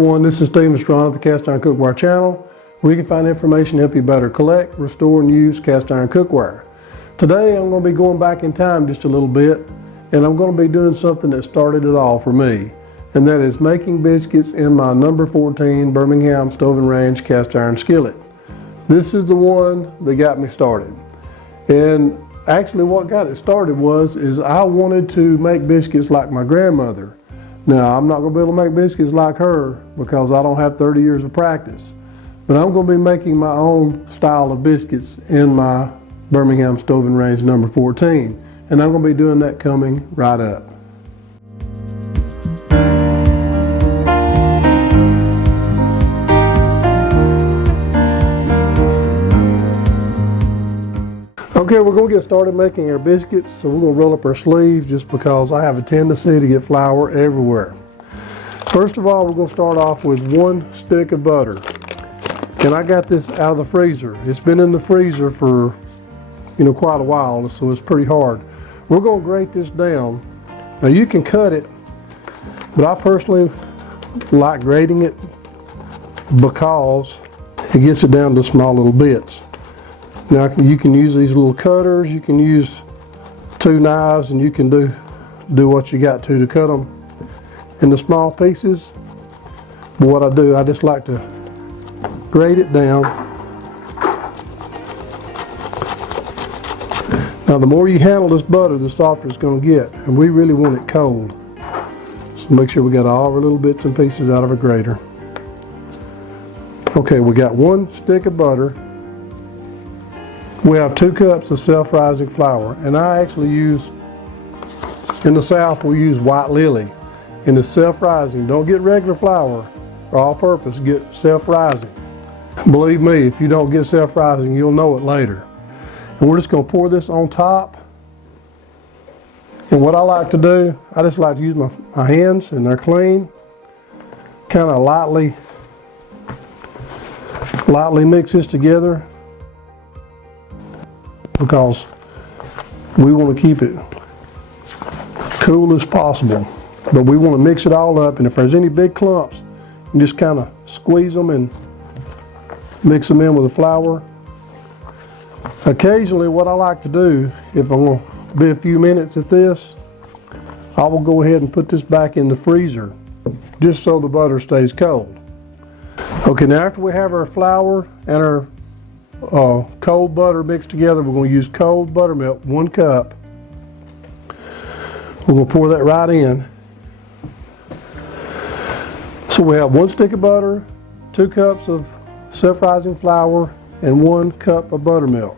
everyone, this is Steve Strong of the Cast Iron Cookware channel, where you can find information to help you better collect, restore, and use cast iron cookware. Today I'm going to be going back in time just a little bit, and I'm going to be doing something that started it all for me, and that is making biscuits in my number 14 Birmingham stove and range cast iron skillet. This is the one that got me started. And actually what got it started is I wanted to make biscuits like my grandmother. Now, I'm not going to be able to make biscuits like her because I don't have 30 years of practice. But I'm going to be making my own style of biscuits in my Birmingham stove and range number 14. And I'm going to be doing that coming right up. Okay, we're going to get started making our biscuits, so we're going to roll up our sleeves just because I have a tendency to get flour everywhere. First of all, we're going to start off with 1 stick of butter. And I got this out of the freezer. It's been in the freezer for, quite a while, so it's pretty hard. We're going to grate this down. Now you can cut it, but I personally like grating it because it gets it down to small little bits. Now you can use these little cutters, you can use 2 knives, and you can do what you got to cut them into small pieces. But what I do, I just like to grate it down. Now the more you handle this butter, the softer it's going to get, and we really want it cold. So make sure we got all our little bits and pieces out of our grater. Okay, we got 1 stick of butter. We have 2 cups of self-rising flour, and I actually use, in the South we use white lily. And it's self-rising. Don't get regular flour or all-purpose, get self-rising. Believe me, if you don't get self-rising, you'll know it later. And we're just going to pour this on top. And what I like to do, I just like to use my hands, and they're clean. Kind of lightly mix this together, because we want to keep it cool as possible. But we want to mix it all up, and if there's any big clumps, you just kind of squeeze them and mix them in with the flour. Occasionally what I like to do, if I'm going to be a few minutes at this, I will go ahead and put this back in the freezer just so the butter stays cold. Okay, now after we have our flour and our cold butter mixed together, we're going to use cold buttermilk, 1 cup. We're going to pour that right in. So we have 1 stick of butter, 2 cups of self-rising flour, and 1 cup of buttermilk.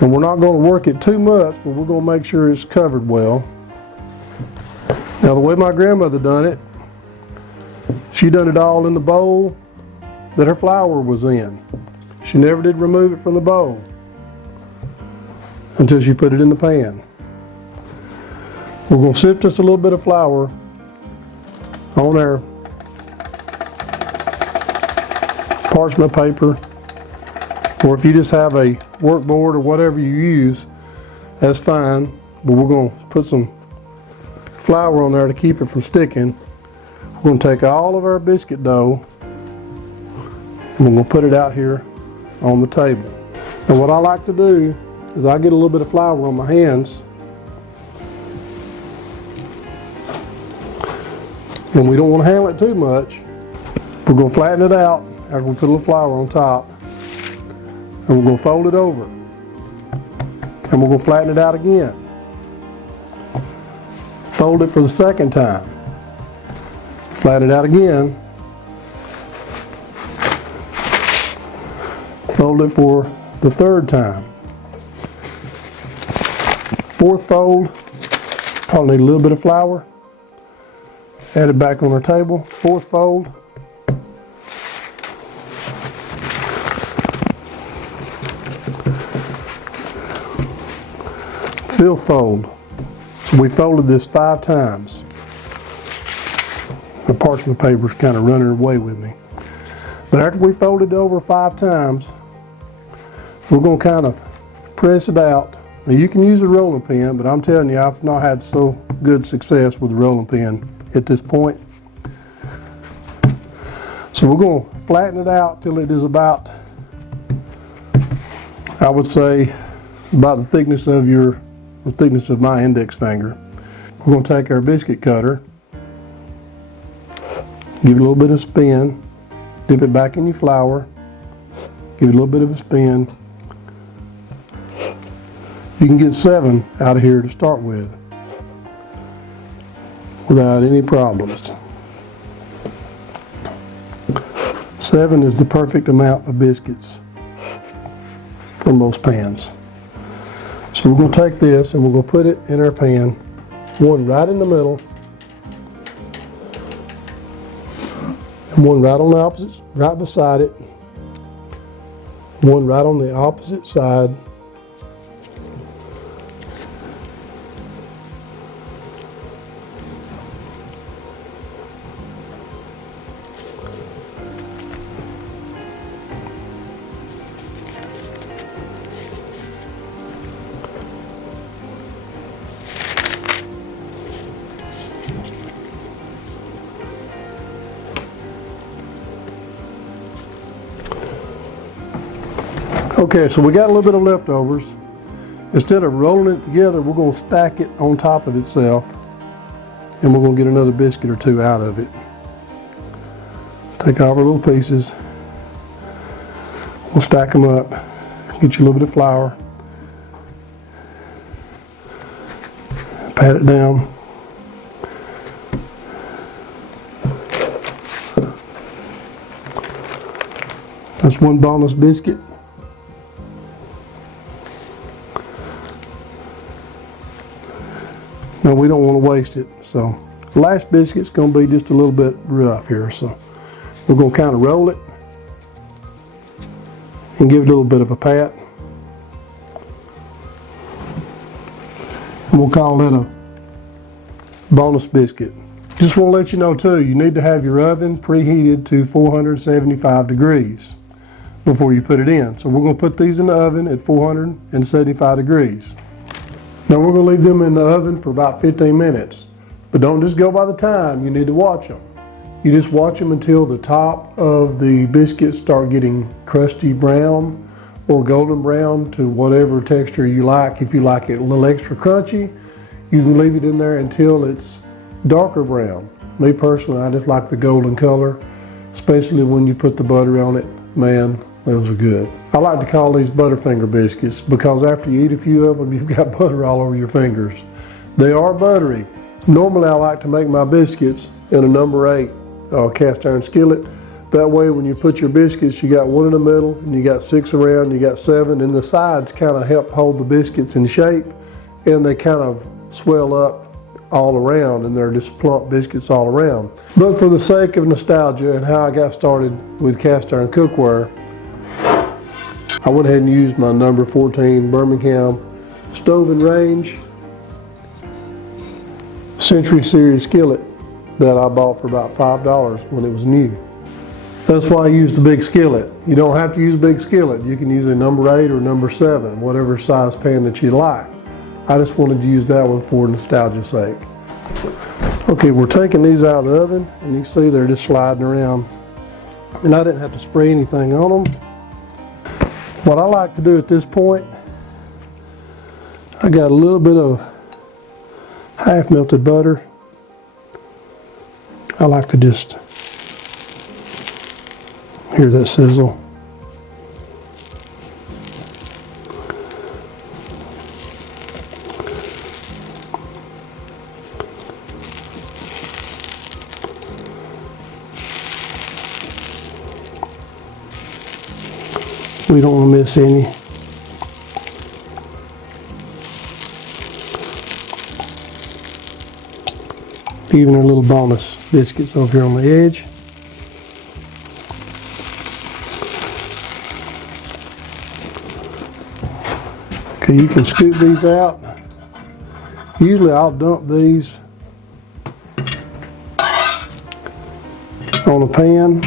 And we're not going to work it too much, but we're going to make sure it's covered well. Now the way my grandmother done it, she done it all in the bowl that her flour was in. She never did remove it from the bowl until she put it in the pan. We're going to sip just a little bit of flour on our parchment paper, or if you just have a workboard or whatever you use, that's fine. But we're going to put some flour on there to keep it from sticking. We're going to take all of our biscuit dough and we're going to put it out here on the table. And what I like to do is I get a little bit of flour on my hands, and we don't want to handle it too much. We're going to flatten it out after we put a little flour on top, and we're going to fold it over, and we're going to flatten it out again. Fold it for the second time, flatten it out again, fold it for the 3rd time. 4th fold, probably need a little bit of flour. Add it back on our table. 4th fold. 5th fold. So we folded this 5 times. The parchment paper's kind of running away with me. But after we fold it over 5 times, we're going to kind of press it out. Now you can use a rolling pin, but I'm telling you, I've not had so good success with the rolling pin at this point. So we're going to flatten it out till it is about, I would say, about the thickness of my index finger. We're going to take our biscuit cutter, give it a little bit of spin, dip it back in your flour, give it a little bit of a spin. You can get 7 out of here to start with without any problems. 7 is the perfect amount of biscuits for most pans. So we're going to take this and we're going to put it in our pan, one right in the middle, and one right on the opposite, right beside it, one right on the opposite side, Okay, so we got a little bit of leftovers. Instead of rolling it together, we're going to stack it on top of itself, and we're going to get another biscuit or 2 out of it. Take all our little pieces. We'll stack them up. Get you a little bit of flour. Pat it down. That's one bonus biscuit. Now we don't want to waste it, so the last biscuit's going to be just a little bit rough here, so we're going to kind of roll it and give it a little bit of a pat, and we'll call that a bonus biscuit. Just want to let you know too, you need to have your oven preheated to 475 degrees before you put it in. So we're going to put these in the oven at 475 degrees. Now we're going to leave them in the oven for about 15 minutes. But don't just go by the time, you need to watch them. You just watch them until the top of the biscuits start getting crusty brown or golden brown to whatever texture you like. If you like it a little extra crunchy, you can leave it in there until it's darker brown. Me personally, I just like the golden color, especially when you put the butter on it. Man, those are good. I like to call these Butterfinger biscuits because after you eat a few of them, you've got butter all over your fingers. They are buttery. Normally, I like to make my biscuits in a number 8 cast iron skillet. That way, when you put your biscuits, you got 1 in the middle, and you got 6 around, you got 7, and the sides kind of help hold the biscuits in shape, and they kind of swell up all around, and they're just plump biscuits all around. But for the sake of nostalgia and how I got started with cast iron cookware, I went ahead and used my number 14 Birmingham stove and range Century Series skillet that I bought for about $5 when it was new. That's why I used the big skillet. You don't have to use a big skillet. You can use a number 8 or number 7, whatever size pan that you like. I just wanted to use that one for nostalgia's sake. Okay, we're taking these out of the oven, and you can see they're just sliding around. And I didn't have to spray anything on them. What I like to do at this point, I got a little bit of half melted butter. I like to just hear that sizzle. We don't want to miss any. Even our little bonus biscuits over here on the edge. Okay, you can scoop these out. Usually I'll dump these on a pan.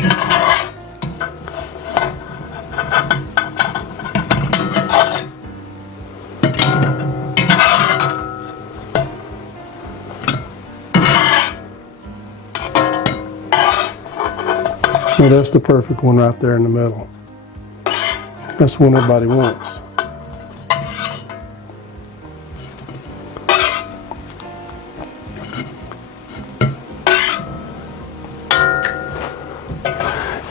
Now that's the perfect one right there in the middle. That's the one everybody wants.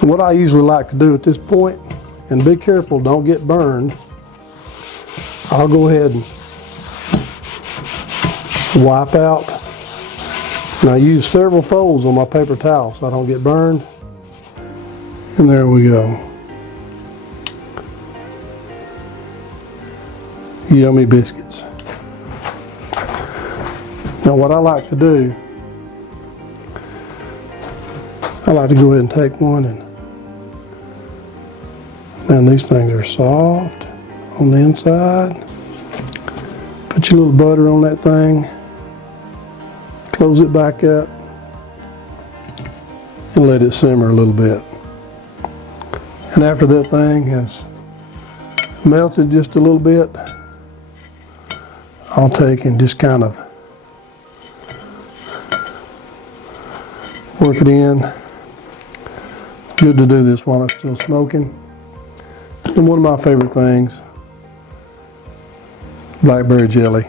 And what I usually like to do at this point, and be careful, don't get burned, I'll go ahead and wipe out. And I use several folds on my paper towel so I don't get burned. And there we go. Yummy biscuits. Now what I like to do, I like to go ahead and take one, and man, these things are soft on the inside. Put your little butter on that thing, close it back up, and let it simmer a little bit. And after that thing has melted just a little bit, I'll take and just kind of work it in. Good to do this while it's still smoking. And one of my favorite things, blackberry jelly.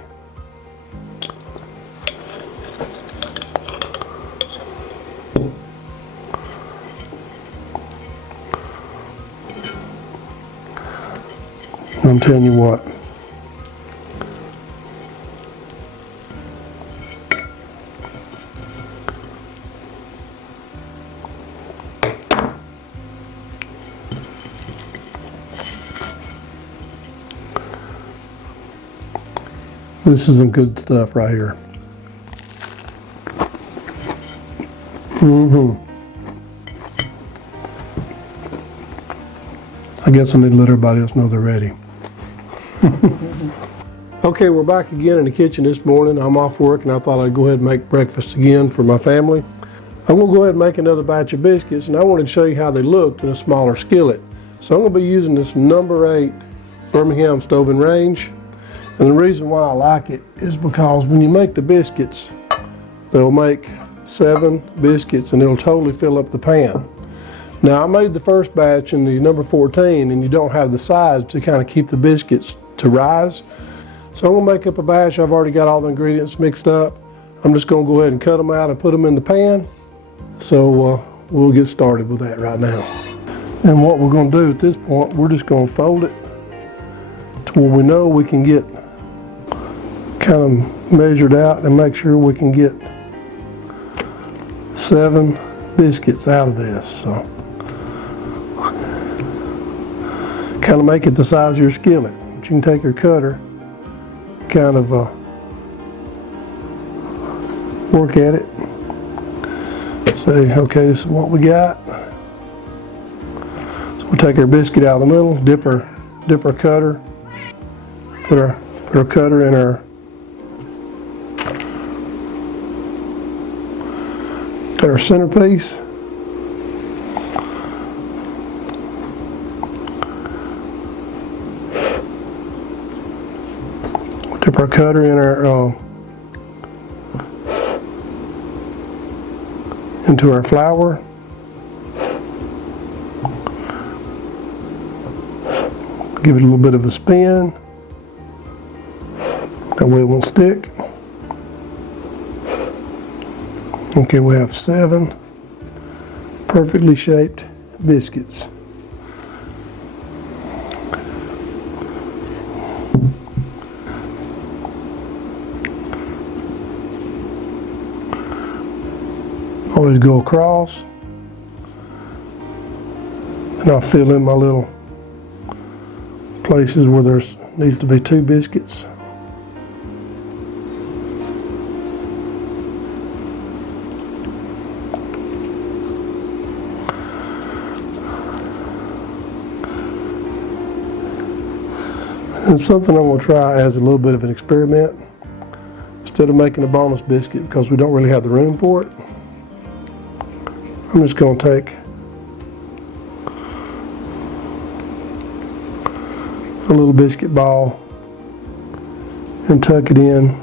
I'm telling you what, this is some good stuff right here. I guess I need to let everybody else know they're ready. Okay, we're back again in the kitchen this morning. I'm off work and I thought I'd go ahead and make breakfast again for my family. I'm going to go ahead and make another batch of biscuits, and I wanted to show you how they looked in a smaller skillet. So I'm going to be using this number 8 Birmingham stove and range. And the reason why I like it is because when you make the biscuits, they'll make 7 biscuits and it'll totally fill up the pan. Now I made the first batch in the number 14, and you don't have the size to kind of keep the biscuits to rise. So I'm going to make up a batch. I've already got all the ingredients mixed up. I'm just going to go ahead and cut them out and put them in the pan. So we'll get started with that right now. And what we're going to do at this point, we're just going to fold it to where we know we can get kind of measured out and make sure we can get 7 biscuits out of this. So kind of make it the size of your skillet. But you can take your cutter, kind of work at it. Say, okay, this is what we got. So we'll take our biscuit out of the middle, dip our cutter, put our cutter in our centerpiece. Dip our cutter in into our flour. Give it a little bit of a spin. That way it won't stick. Okay, we have 7 perfectly shaped biscuits. Always go across, and I'll fill in my little places where there's needs to be 2 biscuits. And something I'm going to try as a little bit of an experiment, instead of making a bonus biscuit because we don't really have the room for it, I'm just going to take a little biscuit ball and tuck it in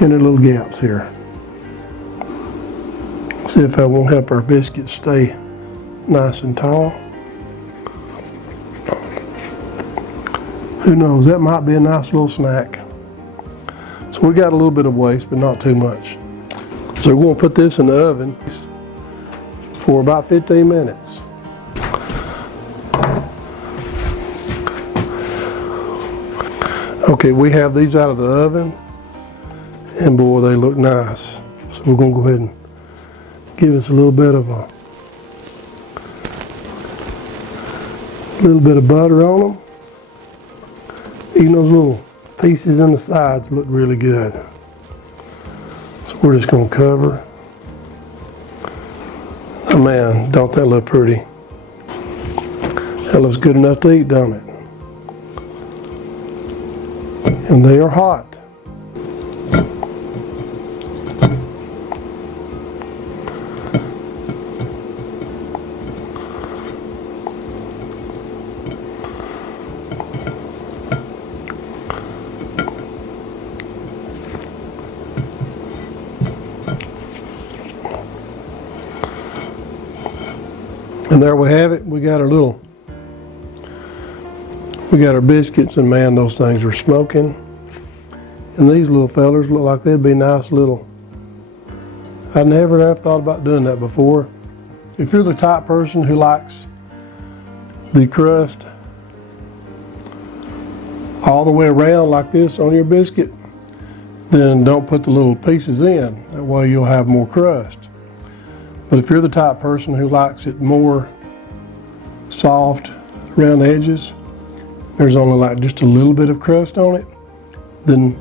any little gaps here. See if that won't help our biscuits stay nice and tall. Who knows, that might be a nice little snack. So we got a little bit of waste, but not too much. So we're going to put this in the oven for about 15 minutes. Okay, we have these out of the oven, and boy, they look nice. So we're going to go ahead and give us a little bit of butter on them. Even those little pieces in the sides look really good. So we're just going to cover. Oh man, don't that look pretty? That looks good enough to eat, don't it? And they are hot. And there we have it. We got our biscuits, and man, those things are smoking. And these little fellers look like they'd be nice little. I never have thought about doing that before. If you're the type person who likes the crust all the way around like this on your biscuit, then don't put the little pieces in. That way you'll have more crust. But if you're the type person who likes it more soft around the edges, there's only like just a little bit of crust on it, then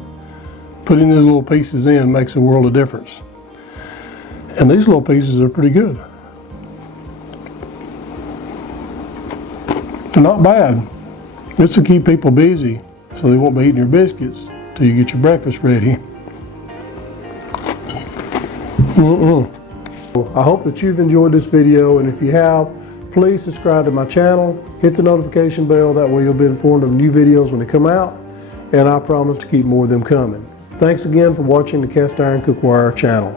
putting these little pieces in makes a world of difference. And these little pieces are pretty good. They're not bad. This will keep people busy, so they won't be eating your biscuits till you get your breakfast ready. I hope that you've enjoyed this video, and if you have, please subscribe to my channel, hit the notification bell, that way you'll be informed of new videos when they come out, and I promise to keep more of them coming. Thanks again for watching the Cast Iron Cookware channel.